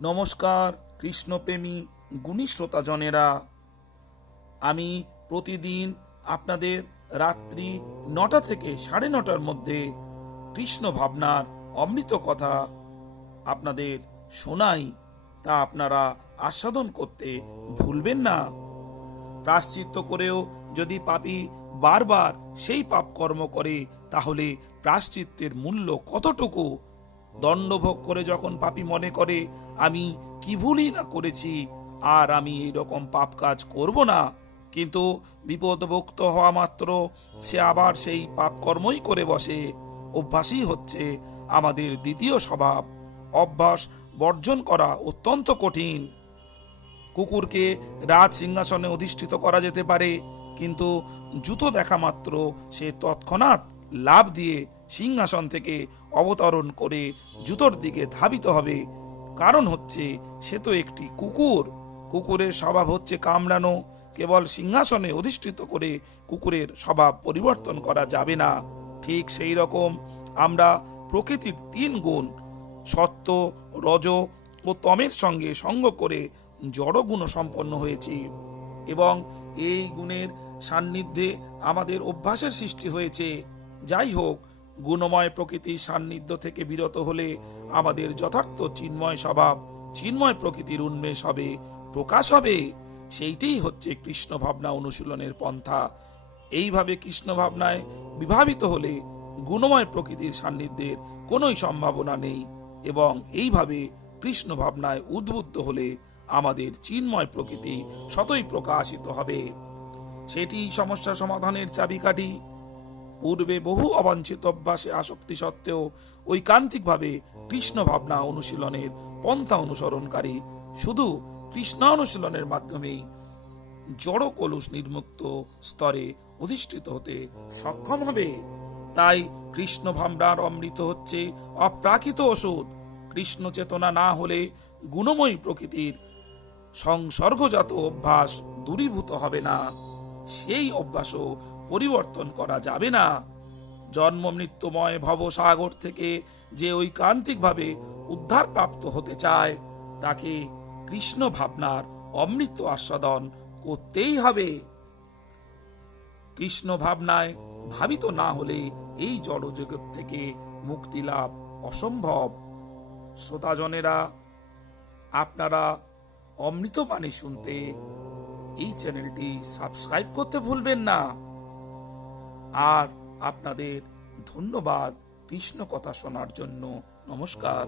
নমস্কার, কৃষ্ণপ্রেমী গুণী শ্রোতাজনেরা। আমি প্রতিদিন আপনাদের রাত্রি নটা থেকে সাড়ে নটার মধ্যে কৃষ্ণ ভাবনার অমৃত কথা আপনাদের শোনাই, তা আপনারা আস্বাদন করতে ভুলবেন না। প্রাশ্চিত্য করেও যদি পাপী বারবার সেই পাপ কর্ম করে, তাহলে প্রাশ্চিত্যের মূল্য কতটুকু দণ্ডভোগ করে যখন পাপী মনে করে, আমি কি ভুলই না করেছি, আর আমি এই রকম পাপ কাজ করব না। কিন্তু বিপদভুক্ত হওয়া মাত্র সে আবার সেই পাপ কর্মই করে বসে। অভ্যাসই হচ্ছে আমাদের দ্বিতীয় স্বভাব। অভ্যাস বর্জন করা অত্যন্ত কঠিন। কুকুরকে রাজ সিংহাসনে অধিষ্ঠিত করা যেতে পারে, কিন্তু জুতো দেখা মাত্র সে তৎক্ষণাৎ লাভ দিয়ে সিংহাসন থেকে অবতরণ করে জুতোর দিকে ধাবিত হবে। কারণ হচ্ছে, সে তো একটি কুকুর। কুকুরের স্বভাব হচ্ছে কামড়ানো। কেবল সিংহাসনে অধিষ্ঠিত করে কুকুরের স্বভাব পরিবর্তন করা যাবে না। ঠিক সেই রকম আমরা প্রকৃতির তিন গুণ, সত্য, রজ ও তমের সঙ্গে সঙ্গ করে জড়গুণ সম্পন্ন হয়েছি এবং এই গুণের সান্নিধ্যে আমাদের অভ্যাসের সৃষ্টি হয়েছে। যাই হোক গুণময় প্রকৃতির সান্নিধ্য থেকে বিরত হলে আমাদের যথার্থ চিন্ময় স্বভাব, চিন্ময় প্রকৃতির উন্মেষ হবে, প্রকাশ হবে। সেইটাই হচ্ছে কৃষ্ণ ভাবনা অনুশীলনের পন্থা। এইভাবে কৃষ্ণ ভাবনায় বিভাবিত হলে গুণময় প্রকৃতির সান্নিধ্যের কোনোই সম্ভাবনা নেই এবং এইভাবে কৃষ্ণ ভাবনায় উদ্বুদ্ধ হলে আমাদের চিন্ময় প্রকৃতি শতই প্রকাশিত হবে। সেটি সমস্যা সমাধানের চাবিকাঠি। পূর্বে বহু অবাঞ্ছিত অভ্যাসে আসক্তি সত্ত্বেও ঐকান্তিকভাবে কৃষ্ণ ভাবনা অনুশীলনের পন্থা অনুসরণকারী শুধু কৃষ্ণ অনুশীলনের মাধ্যমেই জড় কলুষ নির্মুক্ত স্তরে অধিষ্ঠিত হতে সক্ষম হবে। তাই কৃষ্ণ ভাবনার অমৃত হচ্ছে অপ্রাকৃত ওষুধ। কৃষ্ণ চেতনা না হলে গুণময়ী প্রকৃতির সংসর্গজাত অভ্যাস দূরীভূত হবে না। সেই অভ্যাসও পরিবর্তন করা যাবে না। জন্ম মৃত্যুময় ভবসাগর থেকে যে ঐকান্তিকভাবে উদ্ধারপ্রাপ্ত হতে চায়, তাকে কৃষ্ণ ভাবনার অমৃত আস্বাদন করতেই হবে। কৃষ্ণ ভাবনায় ভাবিত না হলে এই জড়জগৎ থেকে মুক্তি লাভ অসম্ভব। শ্রোতাজনেরা, আপনারা অমৃতবাণী শুনতে এই চ্যানেলটি সাবস্ক্রাইব করতে ভুলবেন না। আর আপনাদের ধন্যবাদ কৃষ্ণ কথা শোনার জন্য। নমস্কার।